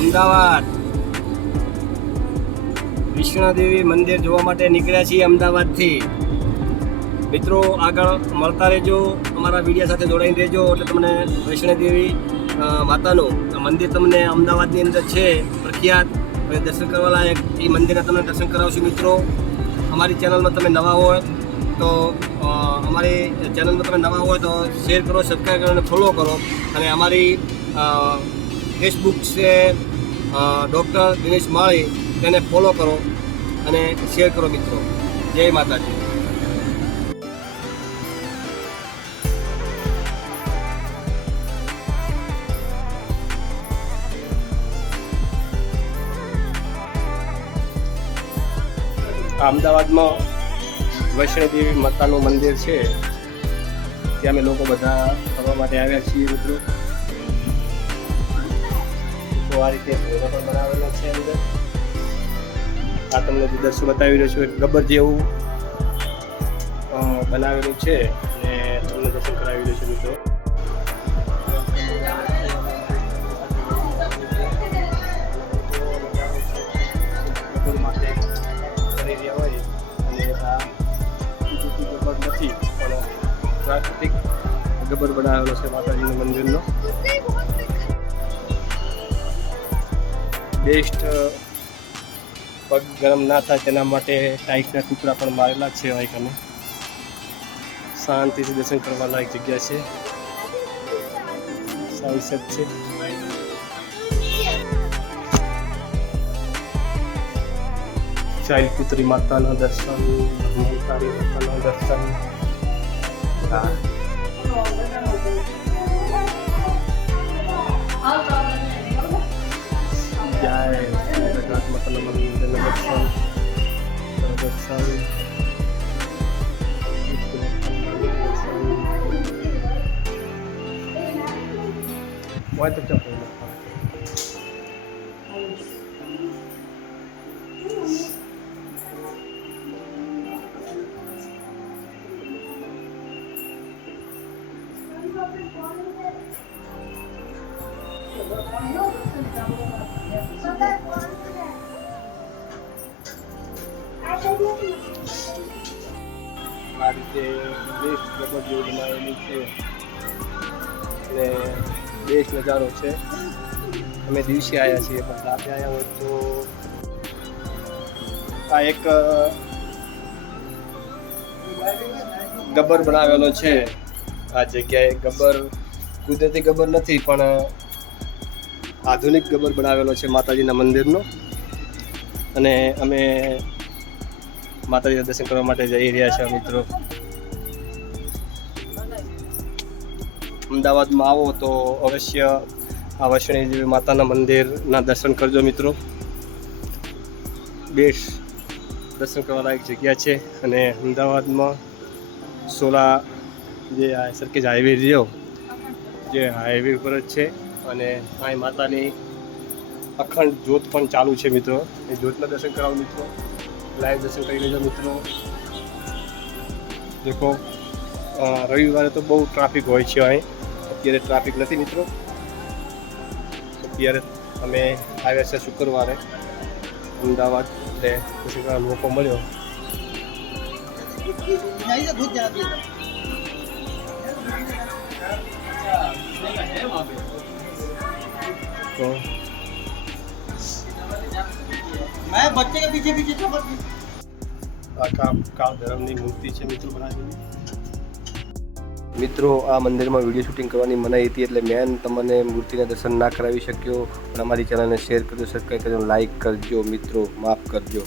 અમદાવાદ. વિષ્ણુદેવી મંદિર જોવા માટે નીકળ્યા છીએ અમદાવાદથી. મિત્રો, આગળ મળતા રહેજો. અમારા વિડીયા સાથે જોડાઈને રહેજો. એટલે તમને વૈષ્ણોદેવી માતાનું મંદિર તમને અમદાવાદની અંદર છે, પ્રખ્યાત. અને દર્શન કરવા લાયક એ મંદિરના તમને દર્શન કરાવશું મિત્રો. અમારી ચેનલમાં તમે નવા હોય તો અમારી ચેનલમાં તમે નવા હોય તો શેર કરો સબસ્ક્રાઈબ કરો અને ફોલો કરો. અને અમારી ફેસબુક છે ડૉક્ટર દિનેશ માળી, તેને ફોલો કરો અને શેર કરો મિત્રો. જય માતાજી. અમદાવાદમાં વૈષ્ણોદેવી માતાનું મંદિર છે. ત્યાં અમે લોકો બધા ફરવા માટે આવ્યા છીએ મિત્રો. તો આ રીતે ભોગો પણ બનાવેલો છે અંદર. આ તમને જે દર્શન બતાવી રહ્યો છું, એક ગબ્બર જેવું બનાવેલું છે. અને તમને દર્શન કરાવી રહ્યો છું મિત્રો. પ્રાકૃતિક ગબર બનાવેલો છે માતાજીના મંદિરનો. બેસ્ટ પગ ગરમ ના થાય તેના માટે ટાઈકના ટુકડા પણ મારેલા છે વાયકાને શાંતિથી દર્શન કરવા લાયક જગ્યા છે. સારી સત છે. ચાઇલ્ડ પુત્રી માતાના દર્શન ભગવાનકારી માતાના દર્શન. હા જય જગન્નાથ માતાના મંદિરના દર્શન દર્શન Why the jump આ રીતે દેશ ગબર જેવું બનાવેલું છે અને દેશ નજારો છે. અમે દિવસે આવ્યા છીએ, પણ રાતે આવ્યા હોય તો આ એક ગબ્બર બનાવેલો છે. આ જગ્યાએ ગબ્બર કુદરતી ગબ્બર નથી, પણ આધુનિક ગબ્બર બનાવેલો છે માતાજીના મંદિરનો. અને અમે માતાજીના દર્શન કરવા માટે જઈ રહ્યા છીએ, મિત્રો. અમદાવાદમાં આવો તો અવશ્ય આ વૈષ્ણવી માતાના મંદિરના દર્શન કરજો, મિત્રો. બેસ્ટ દર્શન કરવા લાયક જગ્યા છે અને અમદાવાદમાં સોલા જે આ સરખેજ હાઈવે રહ્યો જે. હાઈવે ઉપર જ છે અને આ માતાની અખંડ જ્યોત પણ ચાલુ છે મિત્રો. એ જ્યોતના દર્શન કરાવો મિત્રો. લાઈવ દર્શન કરી લેજો મિત્રો. દેખો રવિવારે તો બહુ ટ્રાફિક હોય છે અહીં. અત્યારે ટ્રાફિક નથી મિત્રો. અત્યારે અમે આવ્યા છે શુક્રવારે. અમદાવાદ એટલે દર્શન મોકો મળ્યો. તો मैं बच्चे के पीछे पीछे चमक આ કામ કાળ ધર્મની મૂર્તિ છે મિત્રો બનાવેલી મિત્રો આ મંદિરમાં વિડીયો શૂટિંગ કરવાની મનાઈ હતી એટલે મેન તમને મૂર્તિના દર્શન ના કરાવી શક્યો પણ અમારી ચેનલને શેર કરજો સબસ્ક્રાઈબ કરજો લાઈક કરજો મિત્રો માફ કરજો